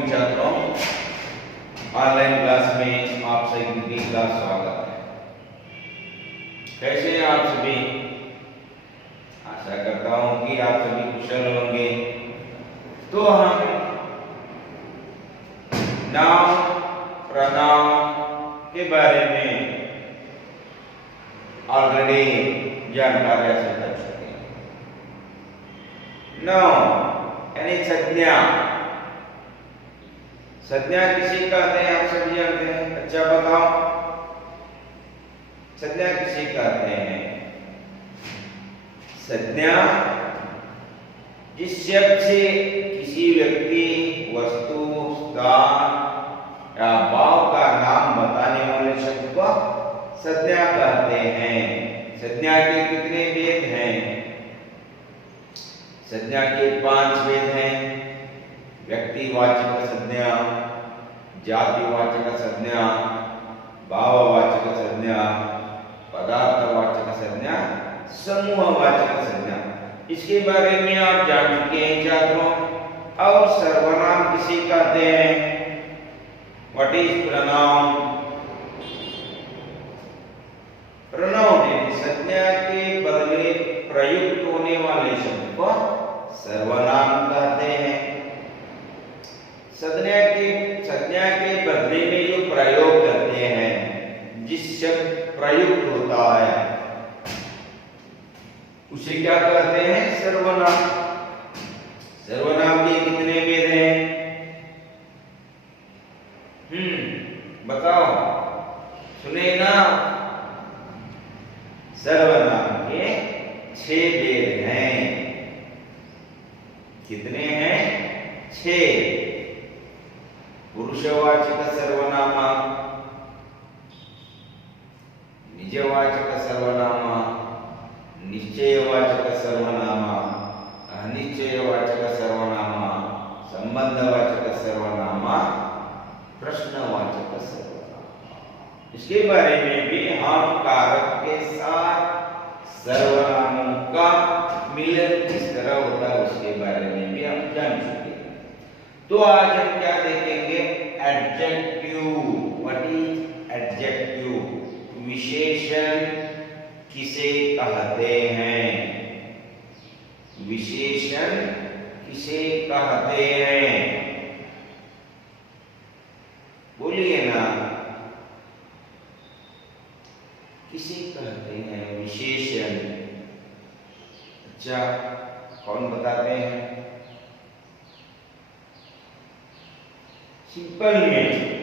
Morning छात्रों, online class में आप सभी का स्वागत है। कैसे हैं आप सभी? आशा करता हूं कि आप सभी कुशल होंगे। तो हम नाम प्रनाम के बारे में ऑलरेडी जानकारी हासिल कर चुके हैं। नाउन यानी संज्ञा। संज्ञा किसी कहते हैं आप सभी जानते हैं। अच्छा बताओ, संज्ञा किसी कहते हैं? संज्ञा जिस शब्द से किसी व्यक्ति, वस्तु, स्थान या भाव का नाम बताने वाले शब्द को संज्ञा कहते हैं। संज्ञा के कितने भेद हैं? संज्ञा के 5 भेद हैं। व्यक्तिवाचक संज्ञा, जातिवाचक संज्ञा, भाववाचक संज्ञा, पदार्थवाचक संज्ञा, समूहवाचक संज्ञा। इसके बारे में आप जान चुके हैं छात्रों। और सर्वनाम किसे कहते हैं? What is pronoun? प्रोनाउन यानी संज्ञा के बदले प्रयुक्त होने वाले शब्द को सर्वनाम कहते हैं। संज्ञा के बदले में जो प्रयोग करते हैं, जिस शब्द प्रयुक्त होता है उसे क्या कहते हैं? सर्वनाम। सर्वनाम के कितने भेद हैं? बताओ, सुने ना? सर्वनाम के 6 भेद हैं। कितने हैं? 6। पुरुषवाचक सर्वनाम, निजवाचक सर्वनाम, निश्चयवाचक सर्वनाम, अनिश्चयवाचक सर्वनाम, संबंधवाचक सर्वनाम, प्रश्नवाचक सर्वनाम। इसके बारे में भी हम कारक के साथ सर्वनामों का मिलन किस तरह होता है उसके बारे में भी हम जान चुके हैं। तो आज हम क्या देखेंगे? एडजेक्टिव। What is adjective? विशेषण किसे कहते हैं? विशेषण किसे कहते हैं? बोलिए ना, किसे कहते हैं विशेषण? अच्छा, कौन बताते हैं? सिंपल में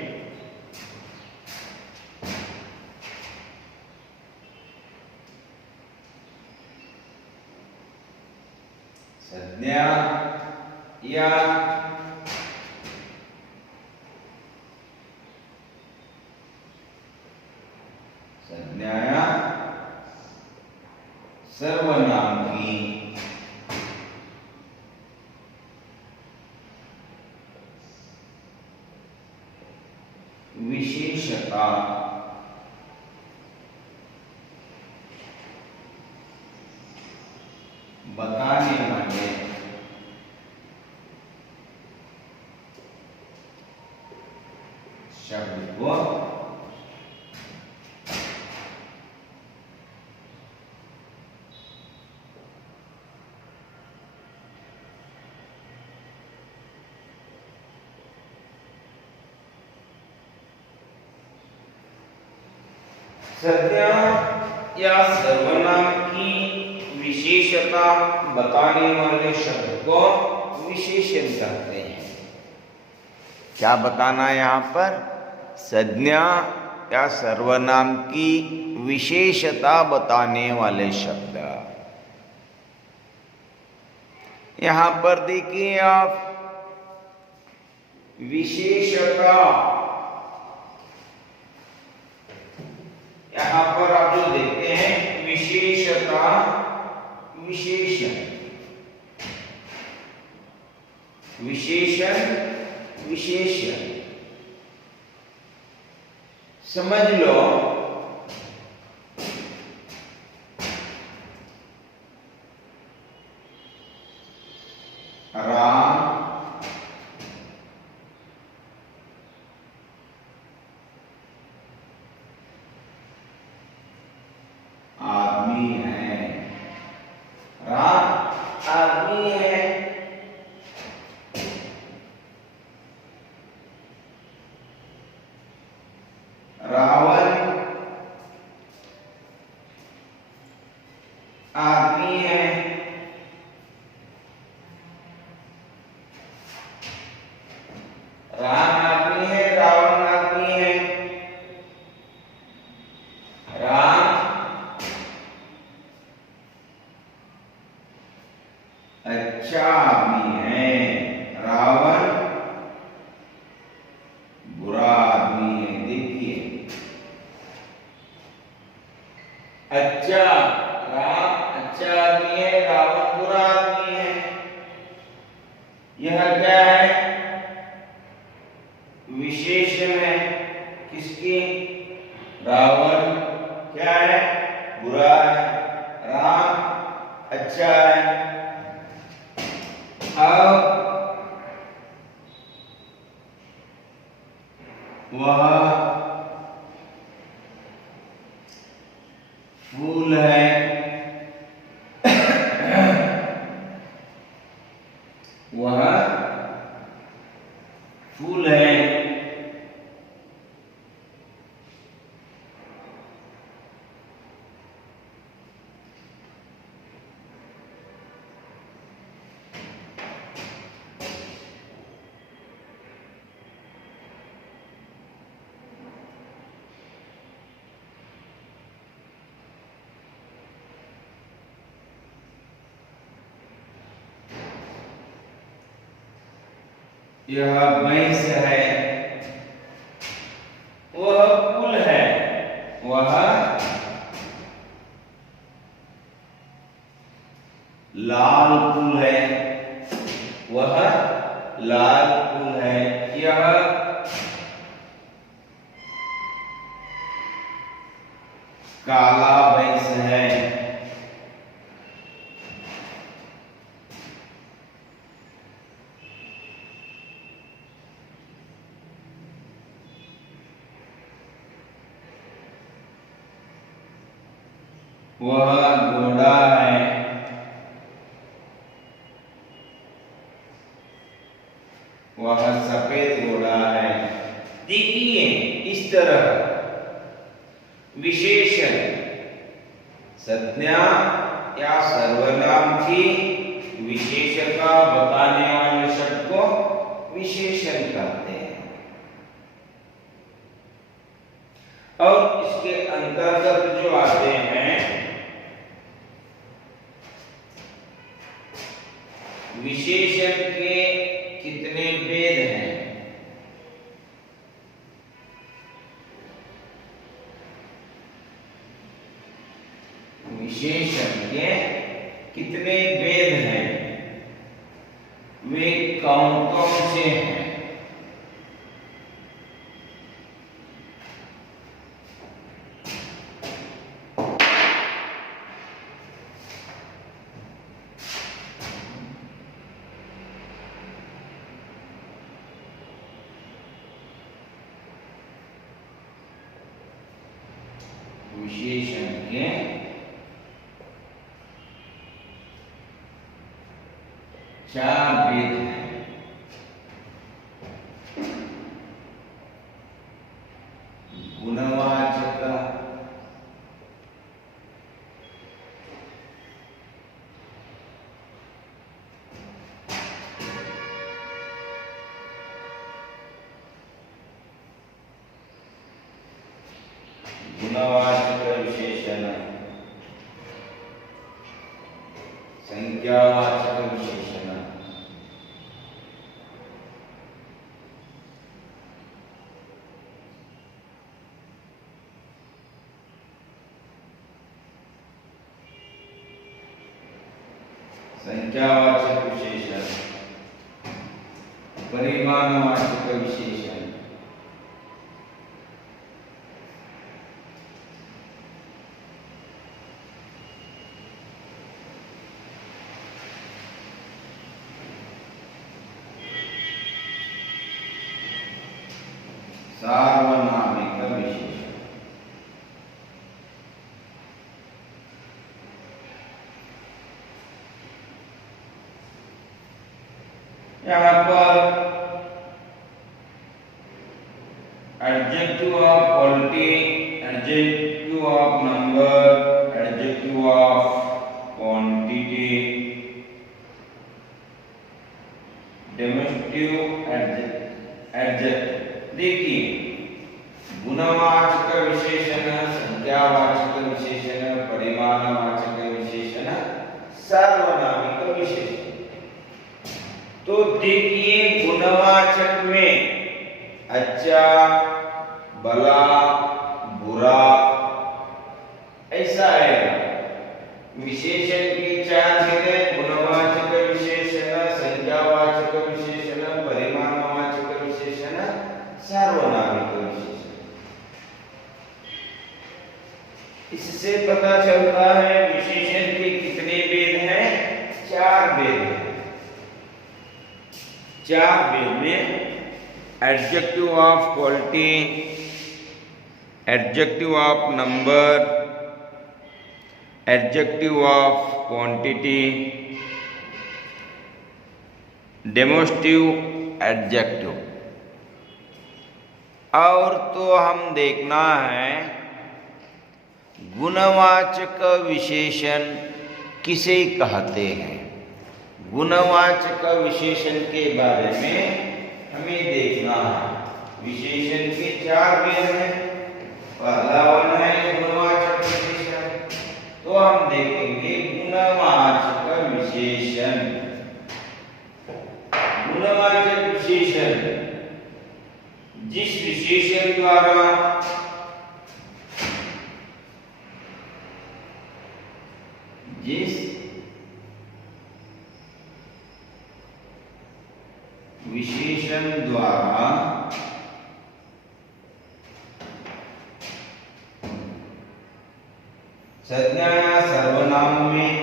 संज्ञा या सर्वनाम की विशेषता बताने वाले शब्द को संज्ञा या सर्वनाम की विशेषता बताने वाले शब्द को विशेषण कहते हैं। क्या बताना है यहाँ पर? संज्ञा या सर्वनाम की विशेषता बताने वाले शब्द। यहाँ पर देखिए आप, विशेषता। यहाँ पर आप जो देखते हैं विशेषता, विशेषण, विशेषण, विशेषण। समझ लो, राम रावण आदमी है, राम आदमी है, रावण आदमी है। राम अच्छा आदमी है, रावण बुरा आदमी है। देखिए, अच्छा, राम अच्छा आदमी है, रावण बुरा आदमी है। यह क्या है? विशेषण है। किसकी? रावण क्या है? बुरा है, राम अच्छा है। अब वह फूल है, वह फूल है। यह भैंस है, वह फूल है, वह लाल फूल है, वह लाल फूल है। यह काला भैंस है, वह घोड़ा है, वह सफेद घोड़ा है। देखिए, इस तरह विशेषण संज्ञा या सर्वनाम की विशेषता बताने वाले शब्द को विशेषण कहते हैं। और इसके अंतर्गत जो आते हैं विशेषण के कितने भेद हैं? विशेषण के कितने भेद हैं? वे कौन कौन से हैं? विशेषण के चार भेद हैं। गुणवाचक, गुणवाचक विशेषण, संज्ञावाचक विशेषण। संख्यावाचक विशेषण, परिमाणवाचक विशेषण, सार्वनामिक विशेषण। यहाँ पर adjective of quality, adjective of number, adjective of quantity, demonstrative adjective। देखिए, गुणवाचक विशेषण, संख्यावाचक विशेषण, परिमाणवाचक विशेषण, सार्वनामिक विशेषण। तो देखिए, गुणवाचक में अच्छा, भला, बुरा ऐसा है। विशेषण के 4 भेद हैं: गुणवाचक विशेषण, संख्यावाचक विशेषण, परिमाणवाचक विशेषण, सार्वनामिक विशेषण। इससे पता चलता है विशेषण के कितने भेद हैं? 4 भेद हैं। 4 भेद में adjective of quality, adjective of number, adjective of quantity, demonstrative adjective. और तो हम देखना है गुणवाचक विशेषण किसे कहते हैं। गुणवाचक विशेषण के बारे में हमें देखना है। विशेषण के 4 भेद हैं। पहला वन है गुणवाचक विशेषण। तो हम देखेंगे गुणवाचक विशेषण। गुणवाचक विशेषण जिस विशेषण द्वारा संज्ञा या सर्वनाम में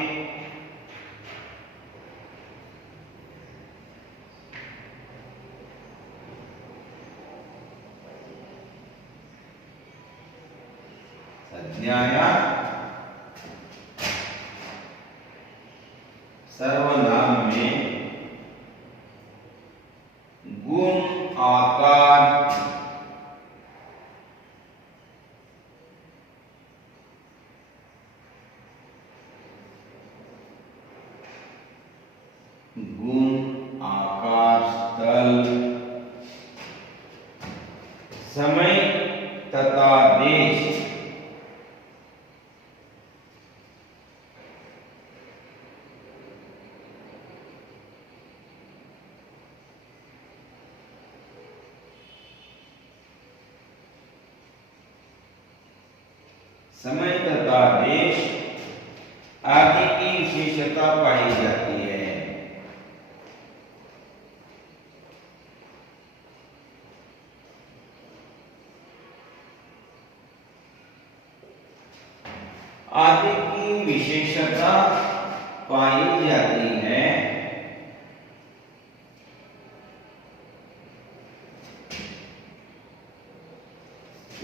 संज्ञा या सर्वनाम में गुण, आकार, स्थल, समय तथा देश आदि की विशेषता पाई जाती है। आदि की विशेषता पाई जाती है।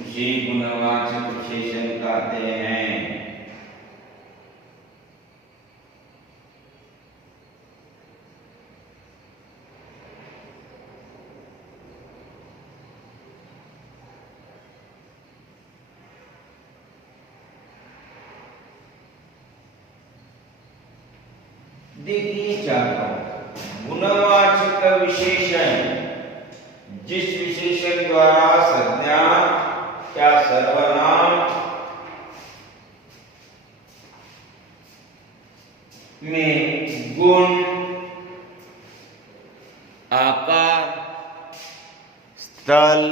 उसे गुणवाचक विशेषण कहते हैं। देखिए छात्रों, गुणवाचक विशेषण जिस विशेषण द्वारा संज्ञा या सर्वनाम में गुण, आकार, स्थल,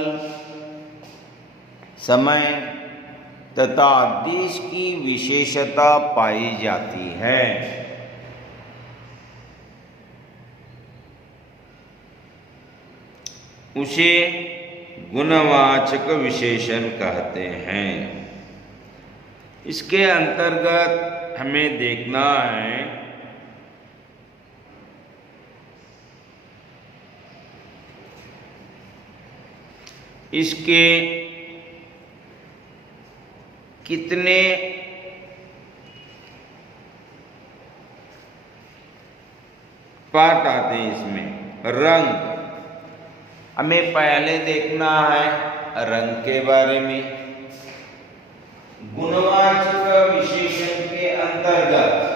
समय तथा देश की विशेषता पाई जाती है। उसे गुणवाचक विशेषण कहते हैं। इसके अंतर्गत हमें देखना है इसके कितने पार्ट आते हैं। इसमें रंग, हमें पहले देखना है रंग के बारे में। गुणवाचक विशेषण के अंतर्गत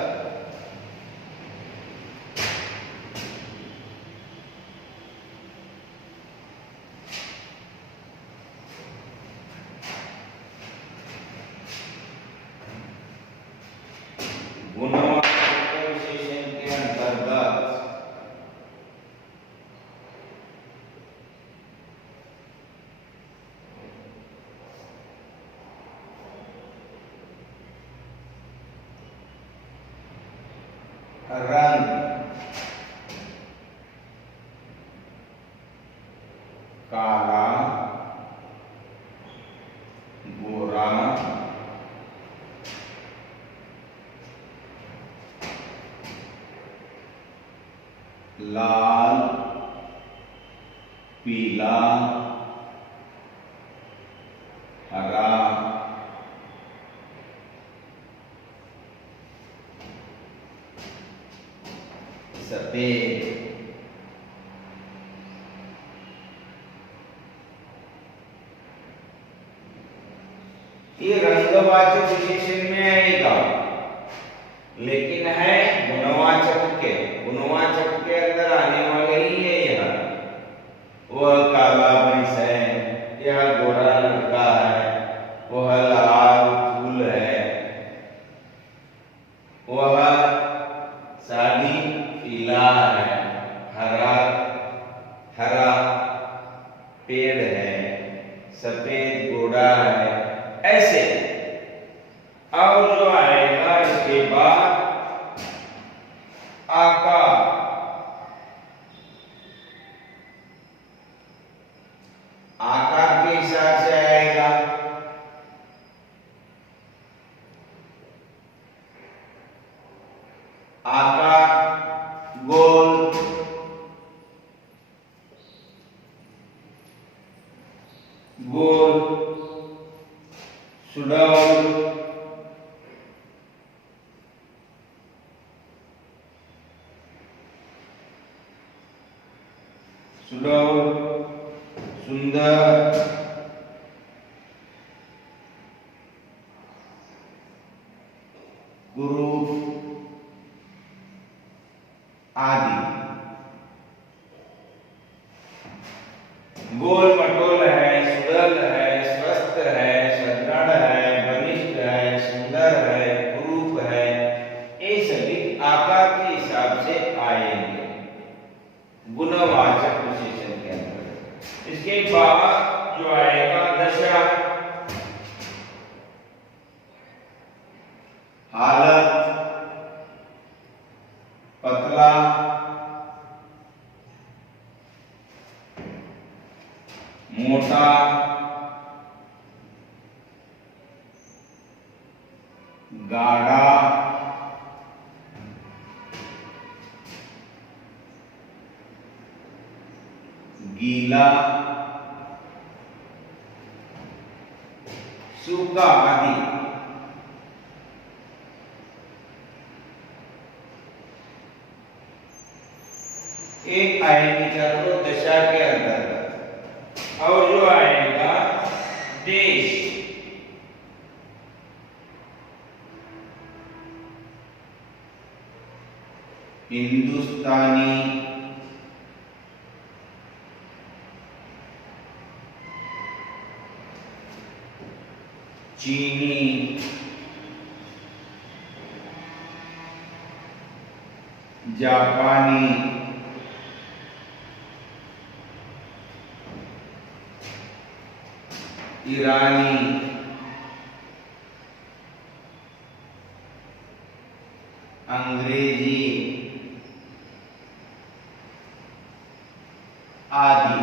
रंग, काला, गोरा, लाल, पीला, हरा, सफेद। ये रंगवाचक विशेषण में आएगा, लेकिन है गुणवाचक के। गुणवाचक के अंदर आने वाले ही है यह। वह काला भैंस है, यह गोरा लड़का है, वह लाल फूल है, वह शादी पीला है, हरा पेड़ है, सफेद घोड़ा है, ऐसे। और जो आएगा इसके बाद आकार। आकार के हिसाब से आएगा आकार गोल, गोल, सुडौल, सुडौल, सुंदर, कुरूप आदि। गोल मटोल है, सुडल है, स्वस्थ है, सदृढ़ है, बलिष्ठ है, सुंदर है, कुरूप है, ये सभी आकार के हिसाब से आएंगे गुणवाचक विशेषण के अंदर। इसके बाद जो आएगा दशा। हालत, पतला, मोटा, गाढ़ा, गीला, सूखा आदि। एक आएगी चलो दशा के अंतर्गत। और जो आएगा देश। हिंदुस्तानी, चीनी, जापानी, ईरानी, अंग्रेजी आदि।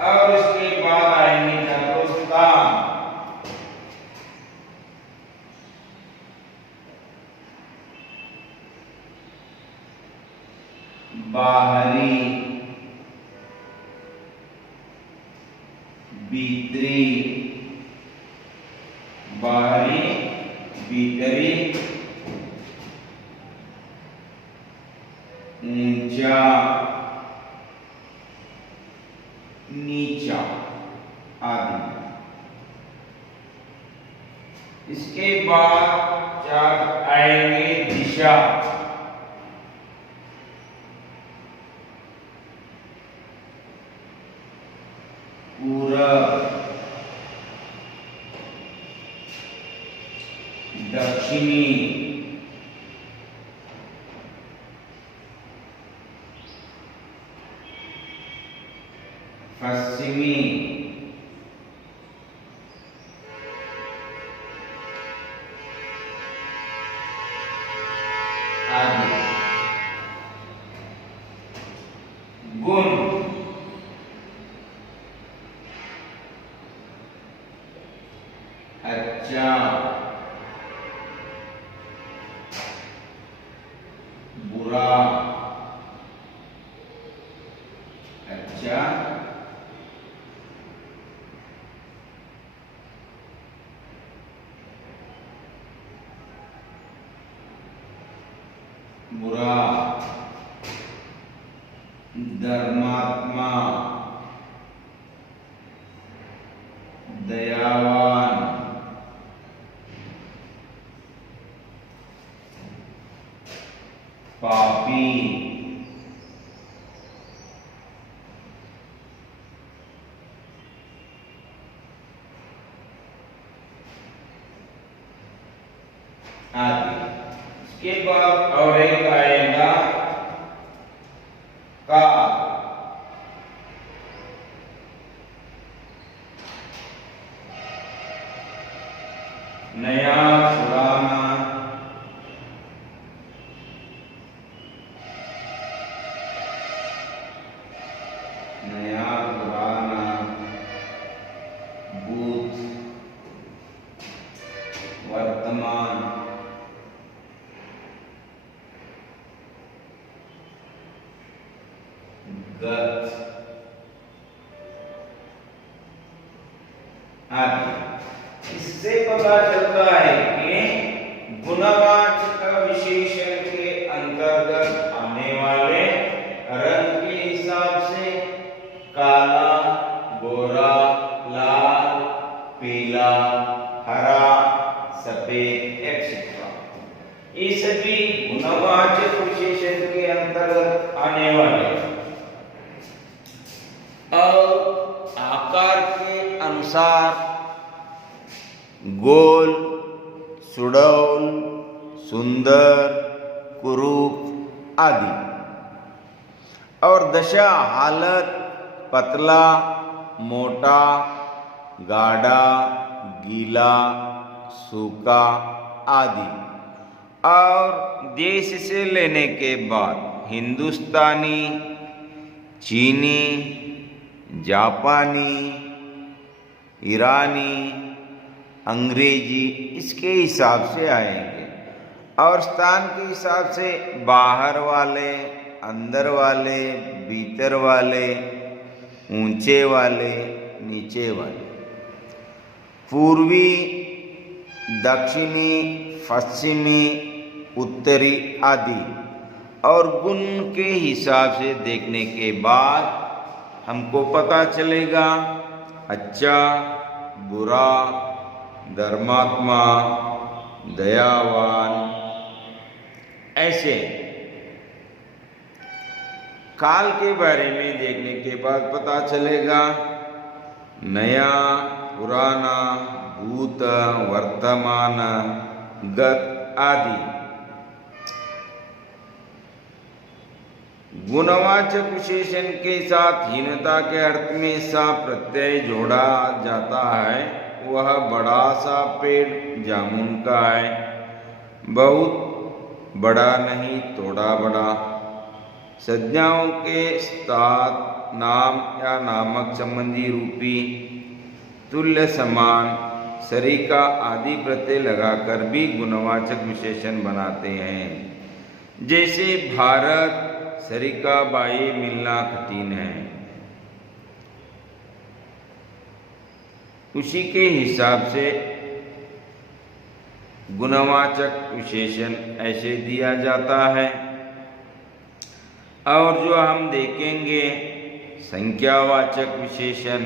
और इसके बाद आएंगे चतुष्काम। बाहरी, भीतरी, बाहरी, भीतरी, ऊंचा, नीचा आदि। इसके बाद चार आएंगे दिशा, पूरब, दक्षिणी, पश्चिमी, आदि। गुण, अच्छा, बुरा, अच्छा, बुरा, धर्मात्मा, दयावान, पापी, आदि। इसके बाद और एक आएगा का, नया, पुराना, नया, पुराना, भूत, वर्तमान, गत, आदि। इससे पता चलता है कि गुणवाचक विशेषण के अंतर्गत आने वाले रंग के हिसाब से काला, गोरा, लाल, पीला, हरा, सफेद एक्सेट्रा, ये सभी गुणवाचक विशेषण के अंतर्गत आने वाले और आकार के अनुसार गोल, सुडौल, सुंदर, कुरूप आदि। और दशा, हालत, पतला, मोटा, गाढ़ा, गीला, सूखा आदि। और देश से लेने के बाद हिंदुस्तानी, चीनी, जापानी, ईरानी, अंग्रेजी इसके हिसाब से आएंगे। और स्थान के हिसाब से बाहर वाले, अंदर वाले, भीतर वाले, ऊंचे वाले, नीचे वाले, पूर्वी, दक्षिणी, पश्चिमी, उत्तरी आदि। और गुण के हिसाब से देखने के बाद हमको पता चलेगा अच्छा, बुरा, धर्मात्मा, दयावान। ऐसे काल के बारे में देखने के बाद पता चलेगा नया, पुराना, भूत, वर्तमान, गत आदि। गुणवाचक विशेषण के साथ हीनता के अर्थ में सा प्रत्यय जोड़ा जाता है। वह बड़ा सा पेड़ जामुन का है, बहुत बड़ा नहीं, थोड़ा बड़ा। संज्ञाओं के साथ नाम या नामक संबंधी रूपी, तुल्य, समान, सरिका आदि प्रत्यय लगाकर भी गुणवाचक विशेषण बनाते हैं। जैसे भारत, सरिका बाई मिलना कठिन है। उसी के हिसाब से गुणवाचक विशेषण ऐसे दिया जाता है। और जो हम देखेंगे संख्यावाचक विशेषण।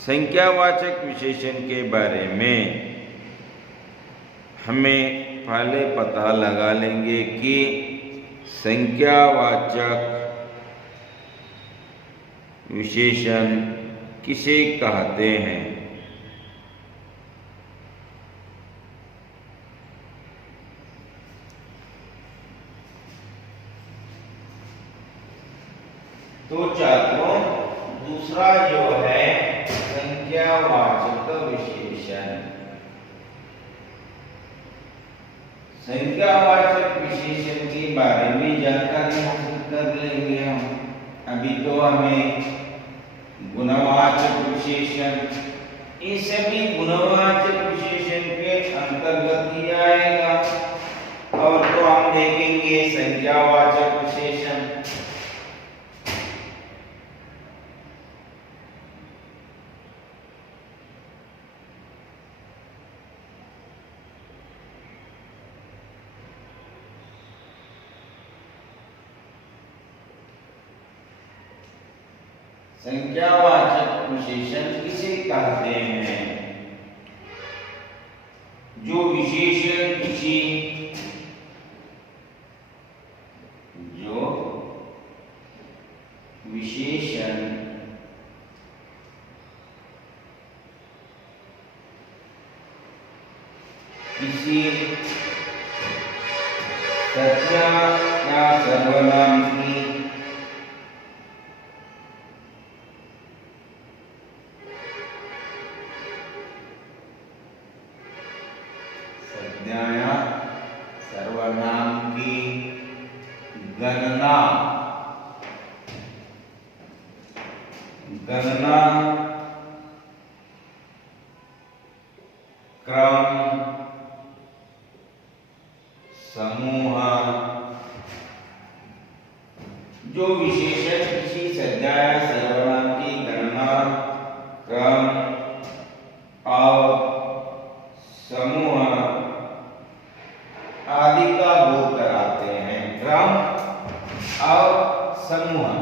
संख्यावाचक विशेषण के बारे में हमें पहले पता लगा लेंगे कि संख्यावाचक विशेषण किसे कहते हैं। तो छात्रों, दूसरा जो है संख्यावाचक विशेषण। संख्यावाचक विशेषण के बारे में जानकारी हासिल कर लेंगे हम। अभी तो हमें गुणवाचक विशेषण, ये सभी गुणवाचक विशेषण के अंतर्गत ही आएगा। और तो हम देखेंगे संख्यावाचक विशेषण। संख्यावाचक विशेषण किसे कहते हैं? जो विशेषण किसी संज्ञा या सर्वनाम की संज्ञा या सर्वनाम की गणना क्रम, समूह, जो विशेषण किसी संज्ञा या सर्वनाम की गणना, क्रम और समूह आदि का बोध कराते हैं। क्रम और समूह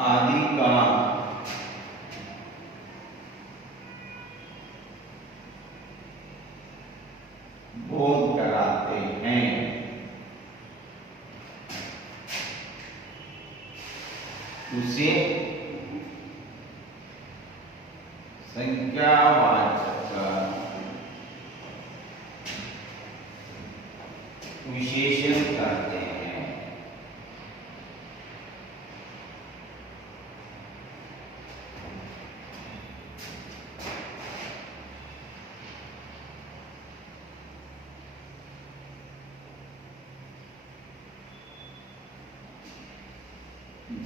आदि का बोध कराते हैं। उसे संख्यावाचक विशेषण कहते हैं।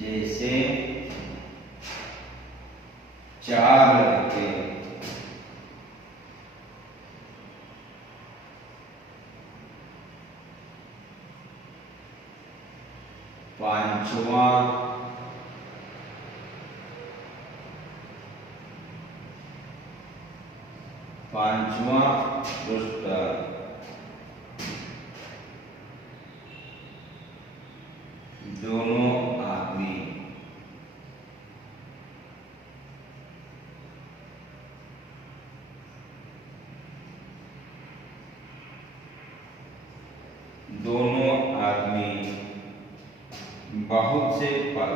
जैसे चार लड़के, पांचवा पृष्ठ, दोनों आदमी, दोनों आदमी, बहुत से पल,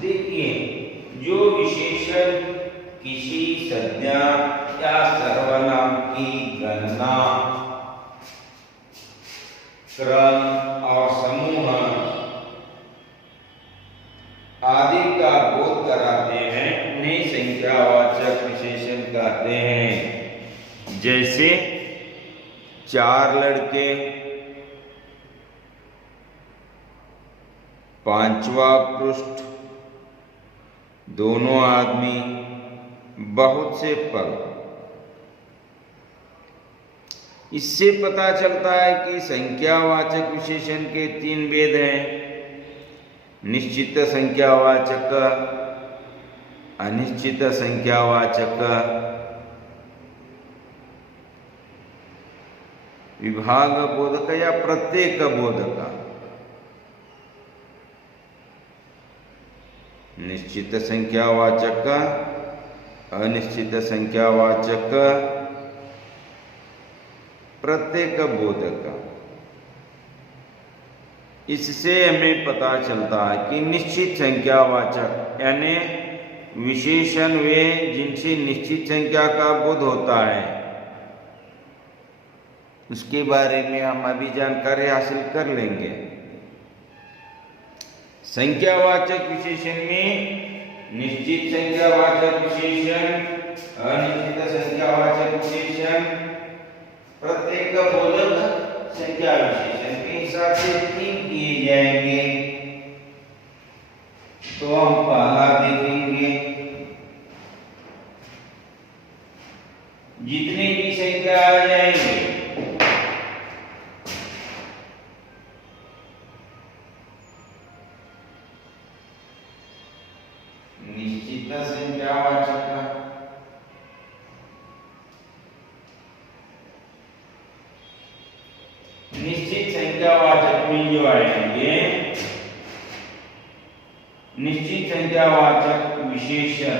देखिए जो विशेषण किसी संज्ञा या सर्वनाम की गणना, क्रम और समूह आदि का बोध कराते हैं, उन्हें संख्यावाचक विशेषण कहते हैं। जैसे चार लड़के, पांचवा पृष्ठ, दोनों आदमी, बहुत से पल, इससे पता चलता है कि संख्यावाचक विशेषण के तीन भेद हैं: निश्चित संख्यावाचक, अनिश्चित संख्यावाचक, विभाग बोधक या प्रत्येक बोधक। निश्चित संख्यावाचक, अनिश्चित संख्यावाचक, प्रत्येक बोधक। इससे हमें पता चलता है कि निश्चित संख्यावाचक यानी विशेषण वे जिनसे निश्चित संख्या का बोध होता है, उसके बारे में हम अभी जानकारी हासिल कर लेंगे। संख्यावाचक विशेषण में निश्चित संख्यावाचक विशेषण, अनिश्चित संख्यावाचक विशेषण, प्रत्येक बोधक संख्या विशेषण के हिसाब से तीन किए जाएंगे। तो हम पहला देखेंगे, जितनी भी संख्या आ जाएंगे निश्चित संख्यावाचक, निश्चित संख्यावाचक में जो आएंगे निश्चित संख्यावाचक विशेषण,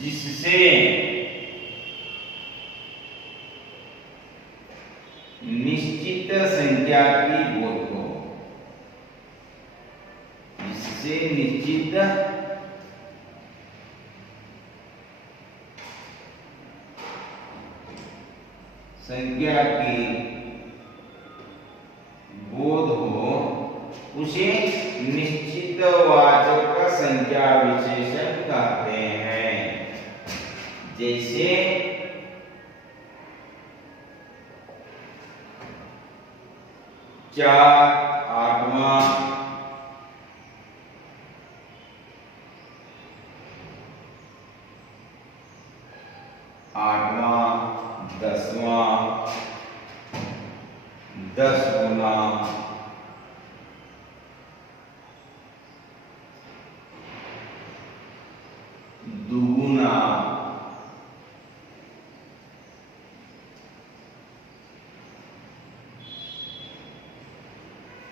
जिससे निश्चित संख्या की बोध हो, जिससे निश्चित संख्या की बोध हो, उसे निश्चितवाचक संख्या विशेषण कहते हैं। जैसे चार, आठवां, दसवां, 10 गुना, दुगुना,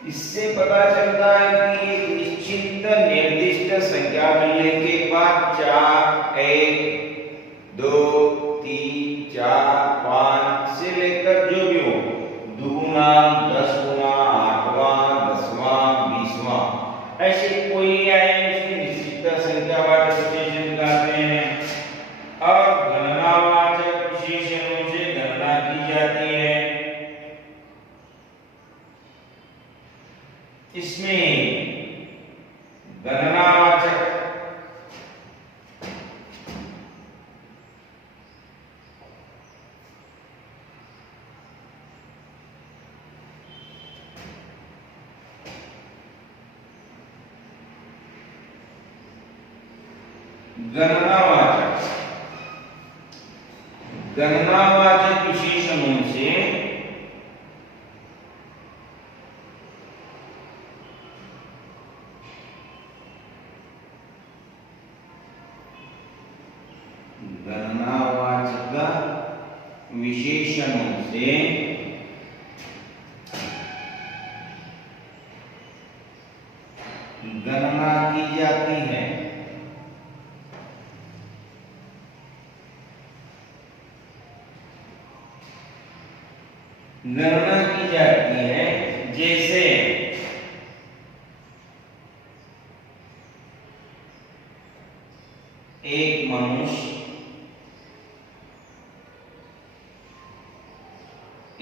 इससे पता चलता है कि एक निश्चित निर्दिष्ट संख्या मिलने के बाद 4, 1, 2, 3, 4, 5 से लेकर जो भी हो, दुगुना, 10 गुना, 8वां, 10वां, 20वां, ऐसे कोई आए उसकी निश्चित संख्यावाचक विशेषण कहते हैं। और गणनावाचक विशेषणों से गणना की जाती है। इसमें गणनावाचक गणनावाचक विशेषणों से गणना की जाती है। गणना की जाती है जैसे एक मनुष्य,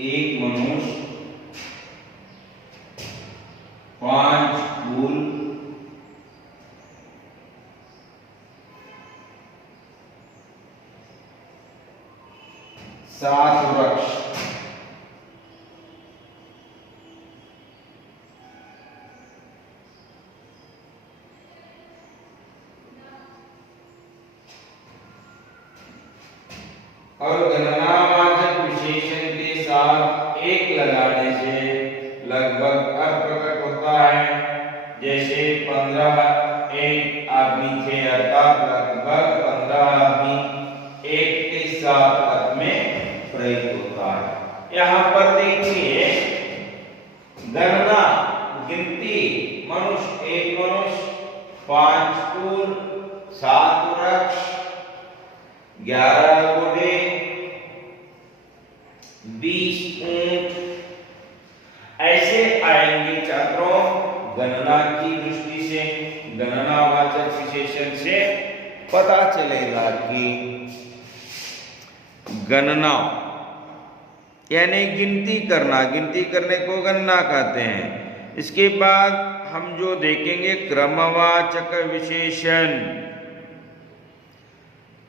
एक मनुष्य 5 फूल, 7 वृक्ष, और गणनावाचक विशेषण के साथ एक लगाने से लगभग अर्थ प्रकट होता है। जैसे 15 एक आदमी थे, अर्थात लगभग 15 आदमी एक के साथ अर्थ में प्रयुक्त होता है। यहाँ पर देखिए गणना गिनती, मनुष्य एक मनुष्य, 5 फूल, 7 वृक्ष, 11 घोड़े, 20 ऊंट, ऐसे आएंगे छात्रों। गणना की दृष्टि से, गणनावाचक विशेषण से पता चलेगा कि गणना यानी गिनती करना, गिनती करने को गणना कहते हैं। इसके बाद हम जो देखेंगे क्रमवाचक विशेषण।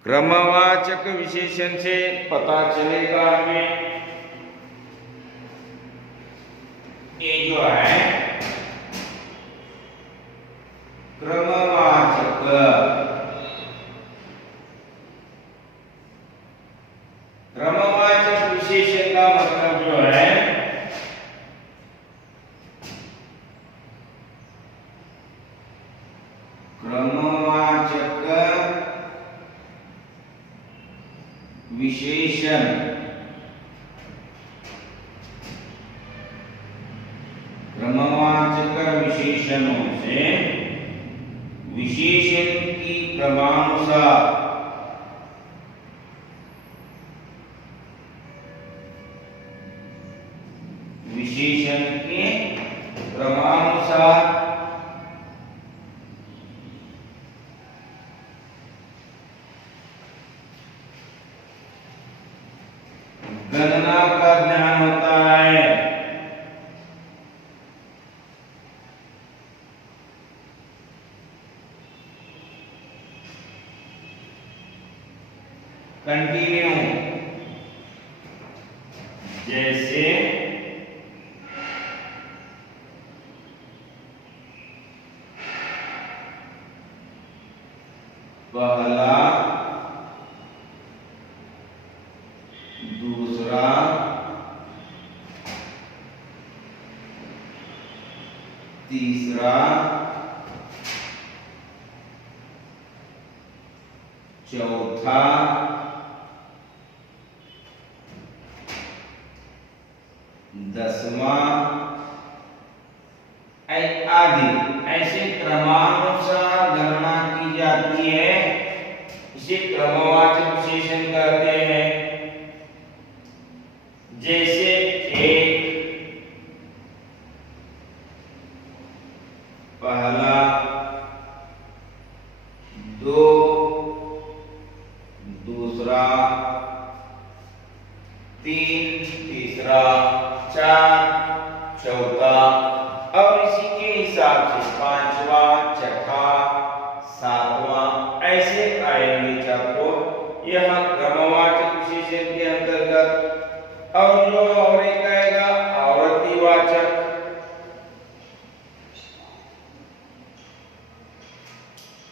क्रमवाचक विशेषण से पता चलेगा हमें ये जो है क्रमवाचक, क्रमवाचक विशेषण का मतलब जो है क्रमवाचक विशेषण, क्रमवाचक विशेषणों से विशेषण की क्रमानुसार विशेषण के क्रमानुसार गणना का ध्यान होता है। कंटिन्यू, जैसे पहला, दूसरा, तीसरा, चौथा, दसवां आदि ऐसे क्रमानुसार गणना की जाती है। इसे क्रमवाचक विशेषण कहते हैं। जैसे 1 पहला, 2 दूसरा, 3 तीसरा, 4 चौथा, और इसी के हिसाब से 5वां, 6वां, 7वां ऐसे आएंगे छात्रों। यह क्रमवाचक विशेषण के अंतर्गत। और जो और एक आएगा आवर्तीवाचक।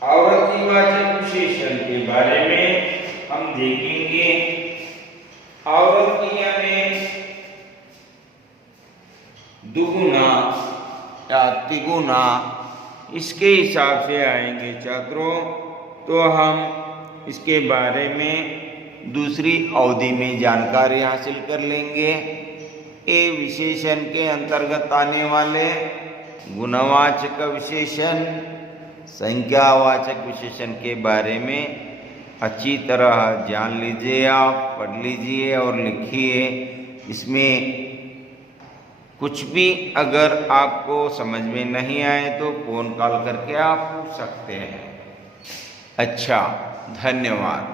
आवर्तीवाचक विशेषण के बारे में हम देखेंगे। आवर्ती यानी दुगुना या तिगुना, इसके हिसाब से आएंगे छात्रों। तो हम इसके बारे में दूसरी अवधि में जानकारी हासिल कर लेंगे। ये विशेषण के अंतर्गत आने वाले गुणवाचक विशेषण, संख्यावाचक विशेषण के बारे में अच्छी तरह जान लीजिए, आप पढ़ लीजिए और लिखिए। इसमें कुछ भी अगर आपको समझ में नहीं आए तो फोन कॉल करके आप पूछ सकते हैं। अच्छा, धन्यवाद।